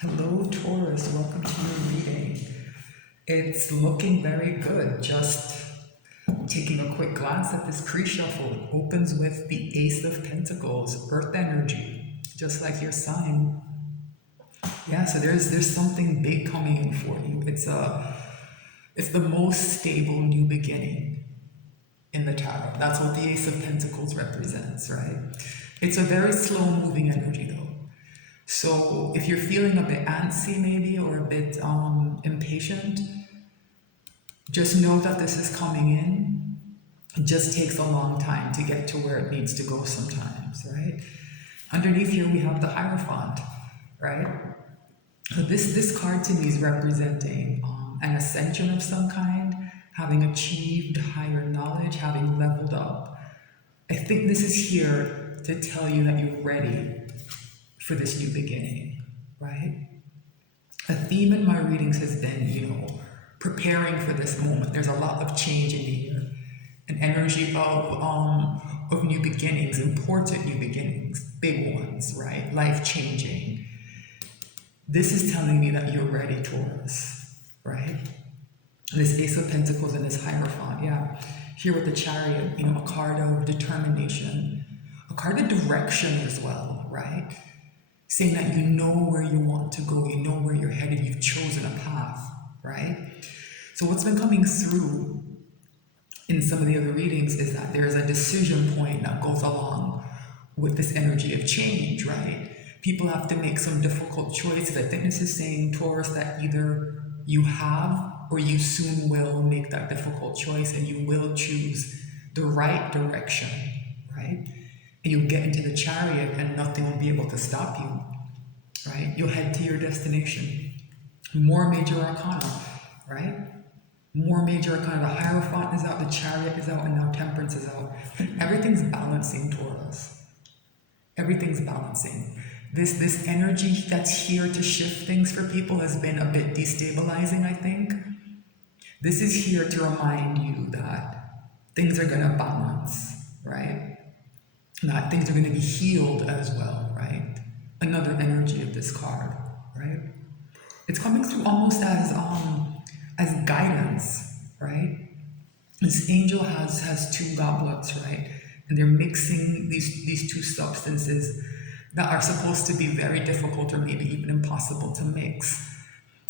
Hello, Taurus. Welcome to your reading. It's looking very good. Just taking a quick glance at this pre-shuffle. It opens with the Ace of Pentacles, Earth energy, just like your sign. Yeah, so there's something big coming in for you. It's the most stable new beginning in the tarot. That's what the Ace of Pentacles represents, right? It's a very slow moving energy though. So if you're feeling a bit antsy maybe or a bit impatient, just know that this is coming in. It just takes a long time to get to where it needs to go sometimes, right? Underneath here we have the Hierophant, right? So this card to me is representing an ascension of some kind, having achieved higher knowledge, having leveled up. I think this is here to tell you that you're ready for this new beginning, right? A theme in my readings has been, preparing for this moment. There's a lot of change in the air, an energy of new beginnings, important new beginnings, big ones, right? Life changing. This is telling me that you're ready, Taurus, right? This Ace of Pentacles and this Hierophant, yeah. Here with the Chariot, a card of determination, a card of direction as well, right? Saying that you know where you want to go, you know where you're headed, you've chosen a path, right? So what's been coming through in some of the other readings is that there's a decision point that goes along with this energy of change, right? People have to make some difficult choices. I think this is saying, Taurus, that either you have or you soon will make that difficult choice and you will choose the right direction, right? And you'll get into the Chariot and nothing will be able to stop you, right? You'll head to your destination. More major arcana, right? More major arcana. The Hierophant is out, the Chariot is out, and now Temperance is out. Everything's balancing, Taurus. Everything's balancing. This energy that's here to shift things for people has been a bit destabilizing, I think. This is here to remind you that things are gonna balance, right? That things are gonna be healed as well, right? Another energy of this card, right? It's coming through almost as guidance, right? This angel has two goblets, right? And they're mixing these two substances that are supposed to be very difficult or maybe even impossible to mix.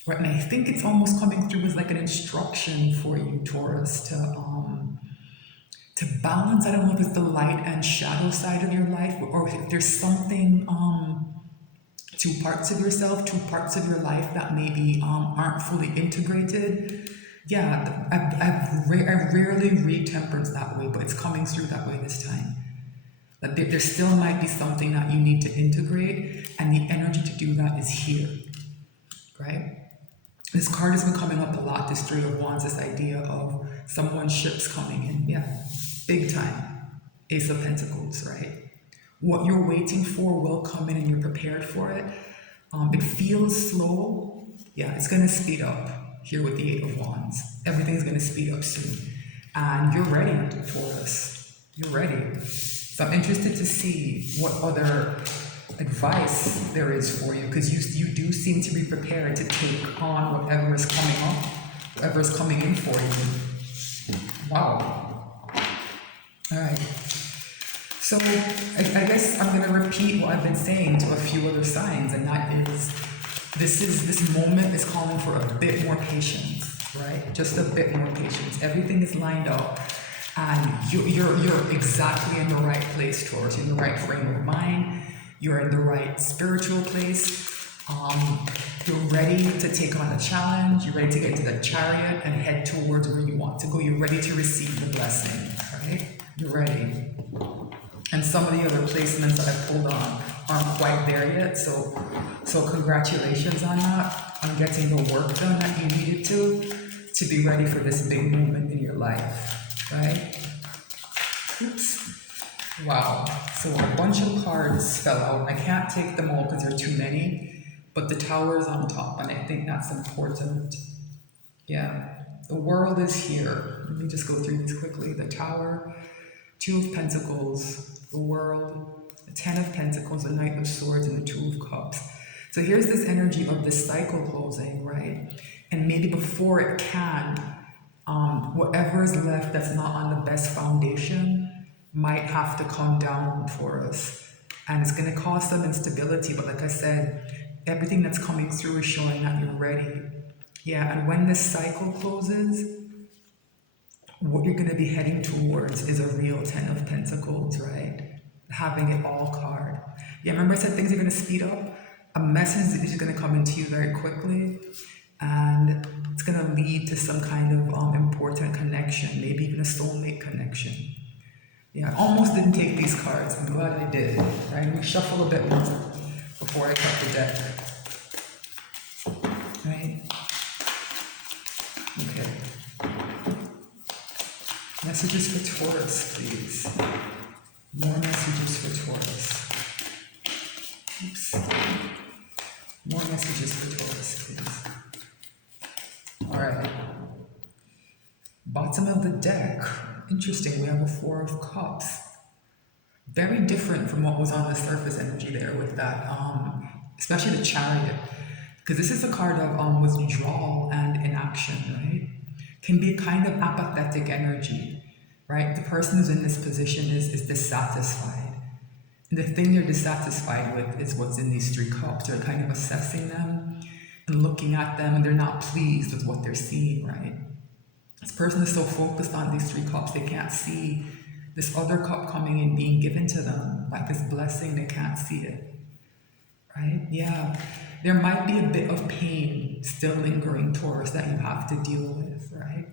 Right? And I think it's almost coming through as like an instruction for you, Taurus, to balance. I don't know if it's the light and shadow side of your life, or if there's something, two parts of yourself, two parts of your life that maybe aren't fully integrated. Yeah, I rarely read Temperance that way, but it's coming through that way this time. That there still might be something that you need to integrate, and the energy to do that is here, right? This card has been coming up a lot, this Three of Wands, this idea of someone's ship's coming in, yeah, big time. Ace of Pentacles, right? What you're waiting for will come in and you're prepared for it. It feels slow, yeah, it's gonna speed up here with the Eight of Wands. Everything's gonna speed up soon. And you're ready, Taurus, you're ready. So I'm interested to see what other advice there is for you, because you do seem to be prepared to take on whatever is coming up, whatever is coming in for you. Wow. All right. So I guess I'm going to repeat what I've been saying to a few other signs, and that is this moment is calling for a bit more patience, right? Just a bit more patience. Everything is lined up. And you're exactly in the right place, Taurus. You're in the right frame of mind. You're in the right spiritual place. You're ready to take on a challenge. You're ready to get into the Chariot and head towards where you want to go. You're ready to receive the blessing, right? You're ready. And some of the other placements that I pulled on aren't quite there yet. So congratulations on that, on getting the work done that you needed to be ready for this big moment in your life. Right? Oops. Wow. So a bunch of cards fell out. I can't take them all because there are too many, but the Tower is on top, and I think that's important. Yeah. The World is here. Let me just go through these quickly. The Tower, Two of Pentacles, the World, the Ten of Pentacles, the Knight of Swords, and the Two of Cups. So here's this energy of this cycle closing, right? And maybe before it can, whatever is left that's not on the best foundation might have to come down for us. And it's going to cause some instability. But like I said, everything that's coming through is showing that you're ready. Yeah, and when this cycle closes, what you're going to be heading towards is a real Ten of Pentacles, right? Having it all card. Yeah, remember I said things are going to speed up? A message is going to come into you very quickly, and it's going to lead to some kind of important connection, maybe even a soulmate connection. Yeah, I almost didn't take these cards. I'm glad I did. Right? Let me shuffle a bit more before I cut the deck. Right? Okay. Messages for Taurus, please. More messages for Taurus. Oops. More messages for Taurus, please. Alright. Bottom of the deck. Interesting, we have a Four of Cups. Very different from what was on the surface energy there with that, especially the Chariot. Because this is a card of withdrawal and inaction, right? Can be a kind of apathetic energy, right? The person who's in this position is dissatisfied. And the thing they're dissatisfied with is what's in these three cups. They're kind of assessing them and looking at them, and they're not pleased with what they're seeing, right? This person is so focused on these three cups, they can't see this other cup coming in, being given to them, like this blessing, they can't see it, right? Yeah, there might be a bit of pain still lingering, Taurus, that you have to deal with, right?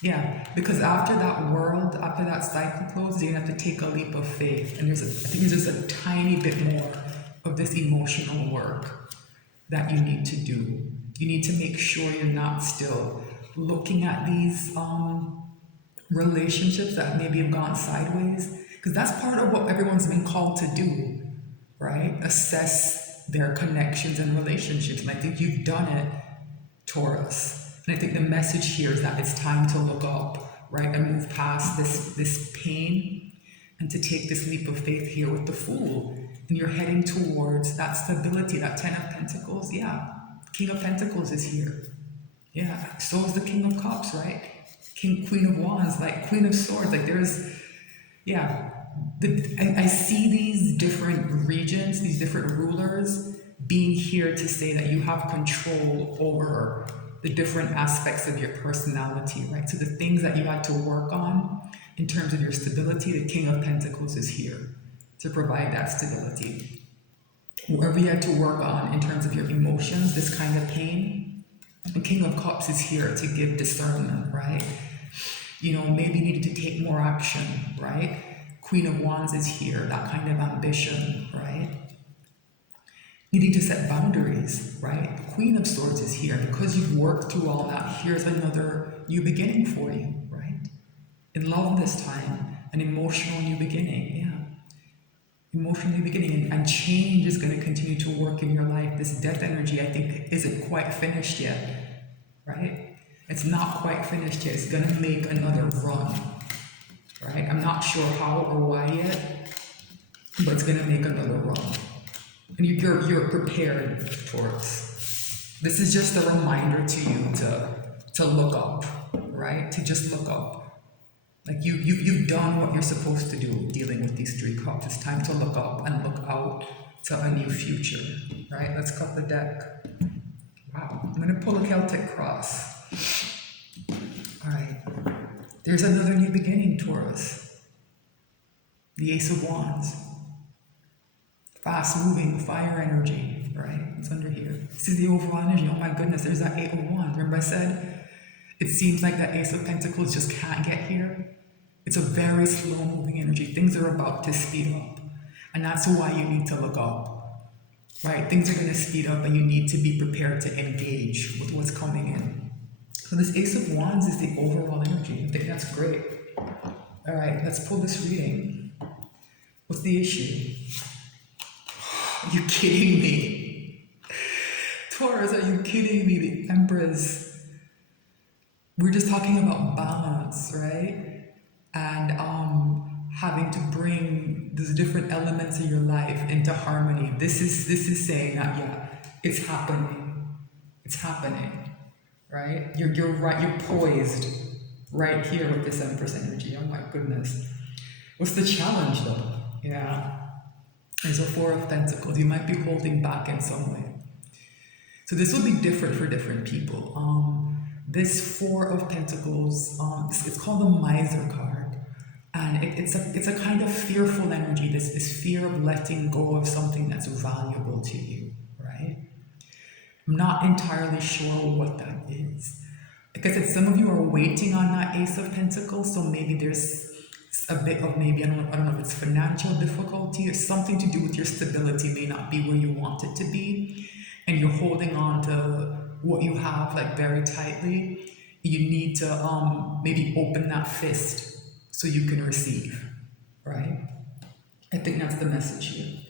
Yeah, because after that world, after that cycle closes, you're gonna have to take a leap of faith. And I think there's just a tiny bit more of this emotional work that you need to do. You need to make sure you're not still looking at these relationships that maybe have gone sideways, because that's part of what everyone's been called to do, right? Assess their connections and relationships. And I think you've done it, Taurus. And I think the message here is that it's time to look up, right? And move past this pain and to take this leap of faith here with the Fool. And you're heading towards that stability, that Ten of Pentacles. Yeah, King of Pentacles is here. Yeah, so is the King of Cups, right? Queen of Wands, like Queen of Swords, like there's, yeah. I see these different regions, these different rulers being here to say that you have control over the different aspects of your personality, right? So the things that you had to work on in terms of your stability, the King of Pentacles is here to provide that stability. Whatever you had to work on in terms of your emotions, this kind of pain, the King of Cups is here to give discernment, right? You know, maybe you needed to take more action, right? Queen of Wands is here, that kind of ambition, right? Needing to set boundaries, right? The Queen of Swords is here. Because you've worked through all that, here's another new beginning for you, right? In love this time, an emotional new beginning, yeah. Emotional new beginning, and change is going to continue to work in your life. This death energy, I think, isn't quite finished yet, right? It's not quite finished yet. It's going to make another run, right? I'm not sure how or why yet, but it's going to make another run. And you're prepared, Taurus. This is just a reminder to you to look up, right? To just look up. Like you've done what you're supposed to do dealing with these three cups. It's time to look up and look out to a new future, right? Let's cut the deck. Wow, I'm gonna pull a Celtic cross. All right, there's another new beginning, Taurus. The Ace of Wands. Fast moving, fire energy, right? It's under here. This is the overall energy. Oh my goodness, there's that Eight of Wands. Remember I said, it seems like that Ace of Pentacles just can't get here. It's a very slow moving energy. Things are about to speed up. And that's why you need to look up, right? Things are going to speed up and you need to be prepared to engage with what's coming in. So this Ace of Wands is the overall energy. I think that's great. All right, let's pull this reading. What's the issue? Are you kidding me? Taurus, are you kidding me? The Empress. We're just talking about balance, right? And having to bring these different elements of your life into harmony. This is saying that, yeah, it's happening. It's happening, right? You're right. You're poised right here with this Empress energy. Oh my goodness. What's the challenge though? Yeah. There's a Four of Pentacles. You might be holding back in some way. So this will be different for different people. This Four of Pentacles, it's called the Miser card. And it's a kind of fearful energy, this fear of letting go of something that's valuable to you, right? I'm not entirely sure what that is. Like I said, some of you are waiting on that Ace of Pentacles, so maybe there's a bit of maybe, I don't know if it's financial difficulty or something to do with your stability may not be where you want it to be, and you're holding on to what you have like very tightly. You need to maybe open that fist so you can receive, right? I think that's the message here.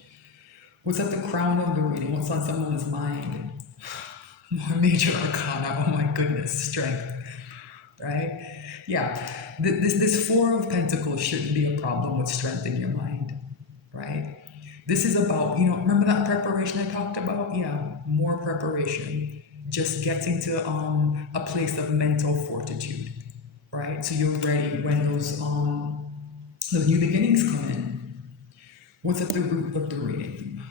What's at the crown of the reading? What's on someone's mind? More major arcana, oh my goodness, strength, right? Yeah, this Four of Pentacles shouldn't be a problem with strength in your mind, right? This is about, remember that preparation I talked about? Yeah, more preparation. Just getting to a place of mental fortitude, right? So you're ready when those new beginnings come in. What's at the root of the reading?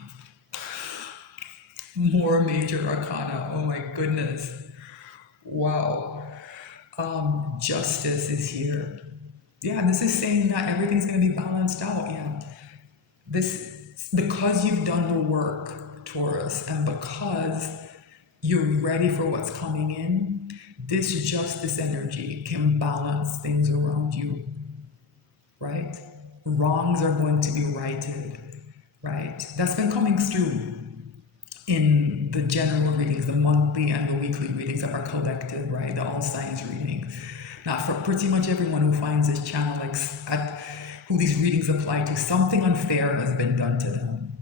More major arcana, oh my goodness. Wow. Justice is here. Yeah, this is saying that everything's going to be balanced out. Yeah. This, because you've done the work, Taurus, and because you're ready for what's coming in, this justice energy can balance things around you, right? Wrongs are going to be righted, right? That's been coming through in the general readings, the monthly and the weekly readings that are collected, right? The all signs readings. Now, for pretty much everyone who finds this channel, who these readings apply to, something unfair has been done to them.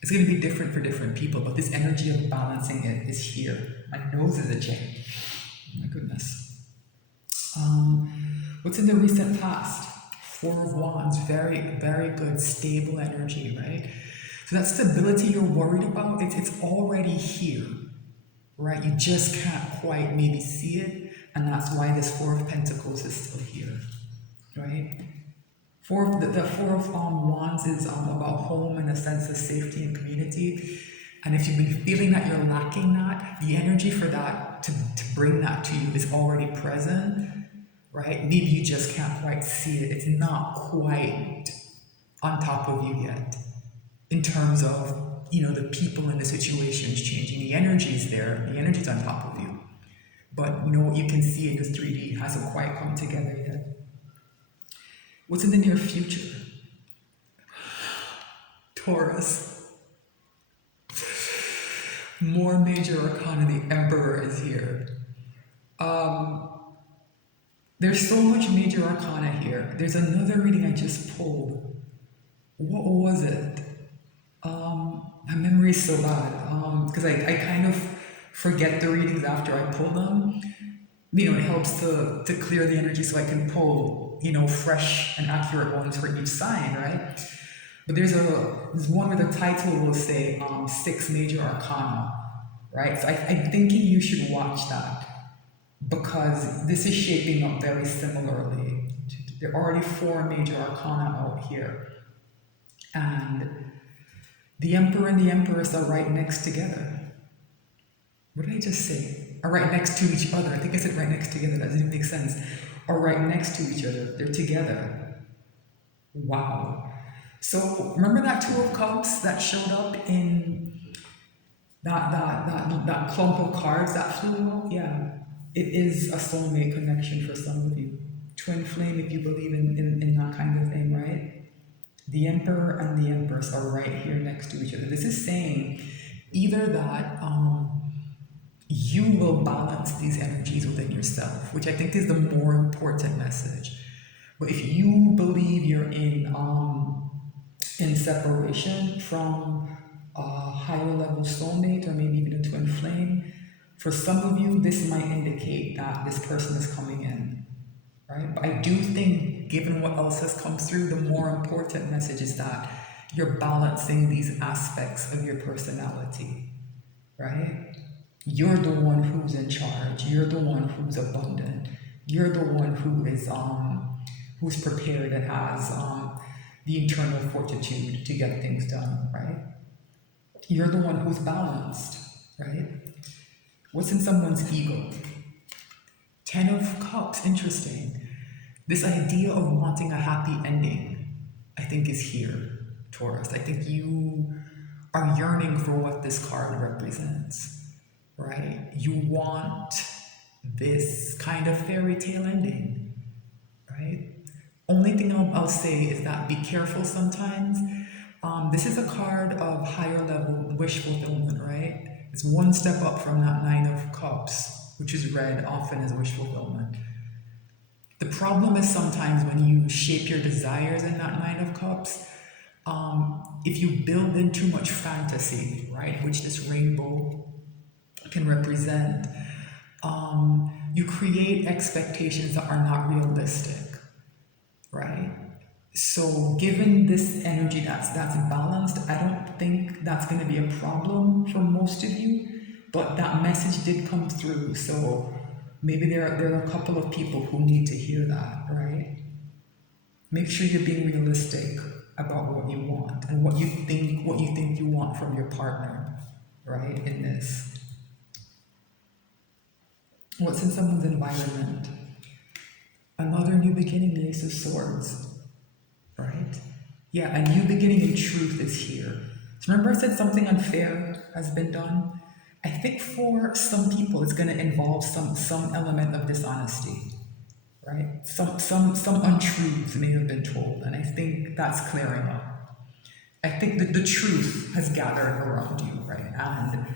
It's going to be different for different people, but this energy of balancing it is here. My nose is itching. Oh my goodness. What's in the recent past? Four of Wands, very, very good, stable energy, right? So that stability you're worried about, it's already here, right? You just can't quite maybe see it, and that's why this Four of Pentacles is still here, right? The Four of Wands is about home and a sense of safety and community. And if you've been feeling that you're lacking that, the energy for that, to bring that to you is already present, right? Maybe you just can't quite see it. It's not quite on top of you yet. In terms of, the people and the situations changing. The energy is there. The energy's on top of you. But, what you can see in this 3D hasn't quite come together yet. What's in the near future? Taurus. More major arcana. The Emperor is here. There's so much major arcana here. There's another reading I just pulled. What was it? My memory is so bad because I kind of forget the readings after I pull them. It helps to clear the energy so I can pull, fresh and accurate ones for each sign, right? But there's one where the title will say 6 major arcana, right? So I'm thinking you should watch that because this is shaping up very similarly. There are already 4 major arcana out here. And the Emperor and the Empress are right next together. What did I just say? Are right next to each other. I think I said right next together. That doesn't make sense. Are right next to each other. They're together. Wow. So remember that Two of Cups that showed up in that clump of cards that flew out? Yeah. It is a soulmate connection for some of you. Twin flame if you believe in that kind of thing, right? The Emperor and the Empress are right here next to each other. This is saying either that you will balance these energies within yourself, which I think is the more important message. But if you believe you're in separation from a higher level soulmate or maybe even a twin flame, for some of you, this might indicate that this person is coming in. Right? But I do think, given what else has come through, the more important message is that you're balancing these aspects of your personality. right? You're the one who's in charge. You're the one who's abundant. You're the one who's prepared and has the internal fortitude to get things done, right? You're the one who's balanced, right? What's in someone's ego? Ten of Cups, interesting. This idea of wanting a happy ending, I think, is here, Taurus. I think you are yearning for what this card represents, right? You want this kind of fairy tale ending, right? Only thing I'll say is that be careful sometimes. This is a card of higher level wish fulfillment, right? It's one step up from that Nine of Cups, which is read often as wish fulfillment. The problem is sometimes when you shape your desires in that Nine of Cups, if you build in too much fantasy, right, which this rainbow can represent, you create expectations that are not realistic, right? So given this energy that's balanced, I don't think that's going to be a problem for most of you, but that message did come through, so maybe there are a couple of people who need to hear that, right? Make sure you're being realistic about what you want and what you think you want from your partner, right? In this. What's in someone's environment? Another new beginning, the Ace of Swords, right? Yeah, a new beginning in truth is here. So remember I said something unfair has been done? I think for some people it's going to involve some element of dishonesty, right? Some untruths may have been told, and I think that's clearing up. I think that the truth has gathered around you, right? And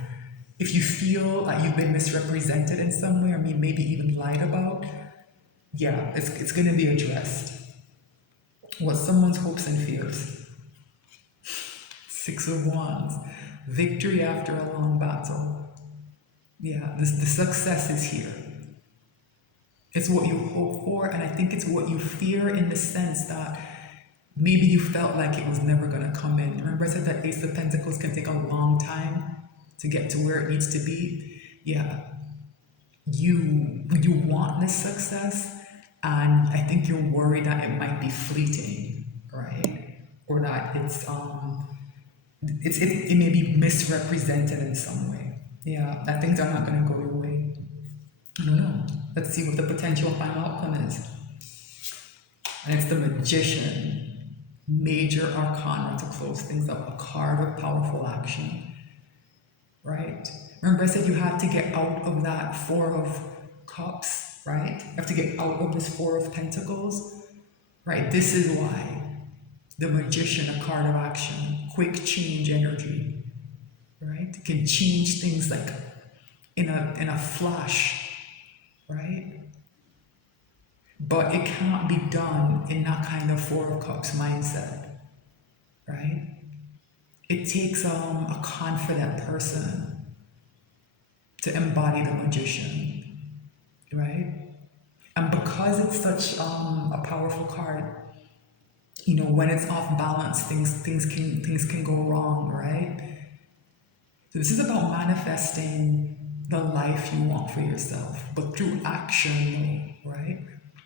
if you feel like you've been misrepresented in some way, or maybe even lied about, yeah, it's going to be addressed. What's someone's hopes and fears? Six of Wands, victory after a long battle. Yeah, the success is here. It's what you hope for, and I think it's what you fear in the sense that maybe you felt like it was never going to come in. Remember I said that Ace of Pentacles can take a long time to get to where it needs to be? Yeah. You want this success, and I think you're worried that it might be fleeting, right? Or that it may be misrepresented in some way. Yeah, that things are not going to go your way. I don't know. Let's see what the potential final outcome is. And it's the Magician, major arcana to close things up, a card of powerful action, right? Remember I said you had to get out of that Four of Cups, right? You have to get out of this Four of Pentacles, right? This is why the Magician, a card of action, quick change energy, right? It can change things like in a flash, right? But it can't be done in that kind of Four of Cups mindset, right? It takes a confident person to embody the Magician, right? And because it's such a powerful card, you know, when it's off balance, things can go wrong, right? So this is about manifesting the life you want for yourself, but through action, right?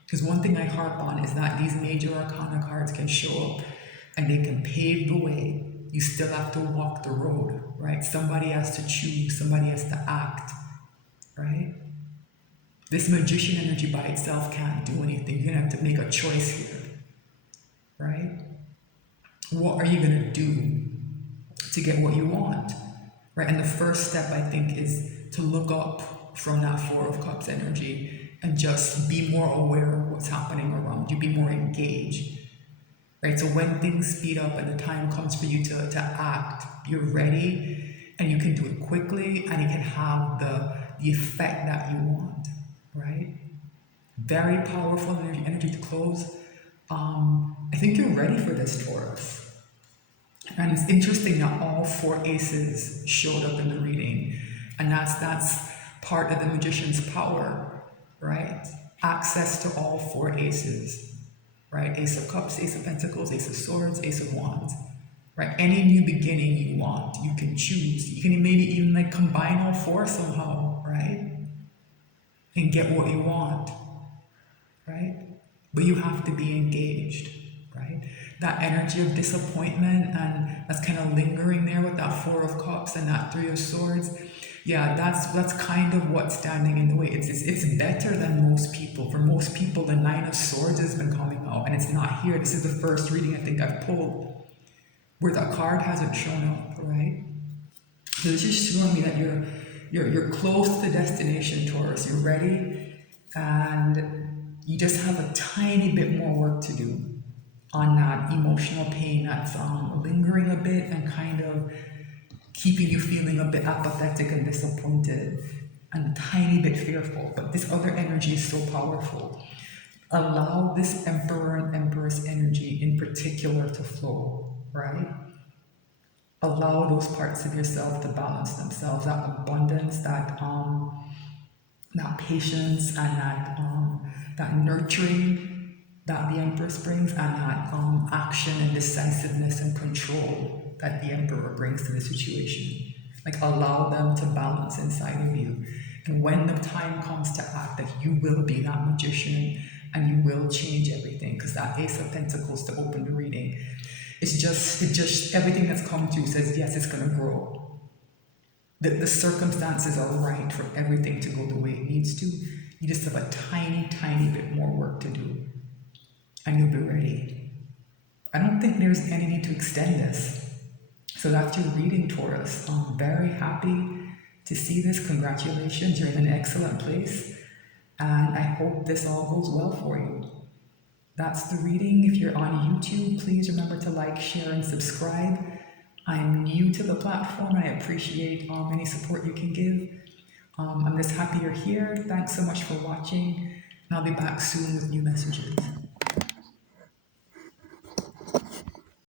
Because one thing I harp on is that these major arcana cards can show up and they can pave the way. You still have to walk the road, right? Somebody has to choose, somebody has to act, right? This Magician energy by itself can't do anything. You're gonna have to make a choice here, right? What are you gonna do to get what you want, right? And the first step, I think, is to look up from that Four of Cups energy and just be more aware of what's happening around you, be more engaged, right? So when things speed up and the time comes for you to act, you're ready and you can do it quickly and it can have the effect that you want, right? Very powerful energy to close. I think you're ready for this, Taurus. And it's interesting that all four aces showed up in the reading. And that's part of the Magician's power, right? Access to all four aces, right? Ace of Cups, Ace of Pentacles, Ace of Swords, Ace of Wands. right? Any new beginning you want, you can choose. You can maybe even like combine all four somehow, right? And get what you want, right? But you have to be engaged, right? That energy of disappointment and that's kind of lingering there with that Four of Cups and that Three of Swords. Yeah, that's kind of what's standing in the way. It's better than most people. For most people, the Nine of Swords has been coming out, and it's not here. This is the first reading I think I've pulled where that card hasn't shown up, right? So it's just showing me that you're close to the destination, Taurus. You're ready, and you just have a tiny bit more work to do on that emotional pain that's lingering a bit and kind of keeping you feeling a bit apathetic and disappointed and a tiny bit fearful. But this other energy is so powerful. Allow this Emperor and Empress energy in particular to flow, right? Allow those parts of yourself to balance themselves, that abundance, that patience, and that nurturing that the Empress brings, and that action and decisiveness and control that the Emperor brings to the situation. Like, allow them to balance inside of you. And when the time comes to act, that you will be that magician and you will change everything. Because that Ace of Pentacles, to open the reading, it just everything that's come to you says, yes, it's going to grow. The circumstances are right for everything to go the way it needs to. You just have a tiny, tiny bit more work to do. And you'll be ready. I don't think there's any need to extend this. So that's your reading, Taurus. I'm very happy to see this. Congratulations, you're in an excellent place. And I hope this all goes well for you. That's the reading. If you're on YouTube, please remember to like, share, and subscribe. I'm new to the platform. I appreciate any support you can give. I'm just happy you're here. Thanks so much for watching. And I'll be back soon with new messages.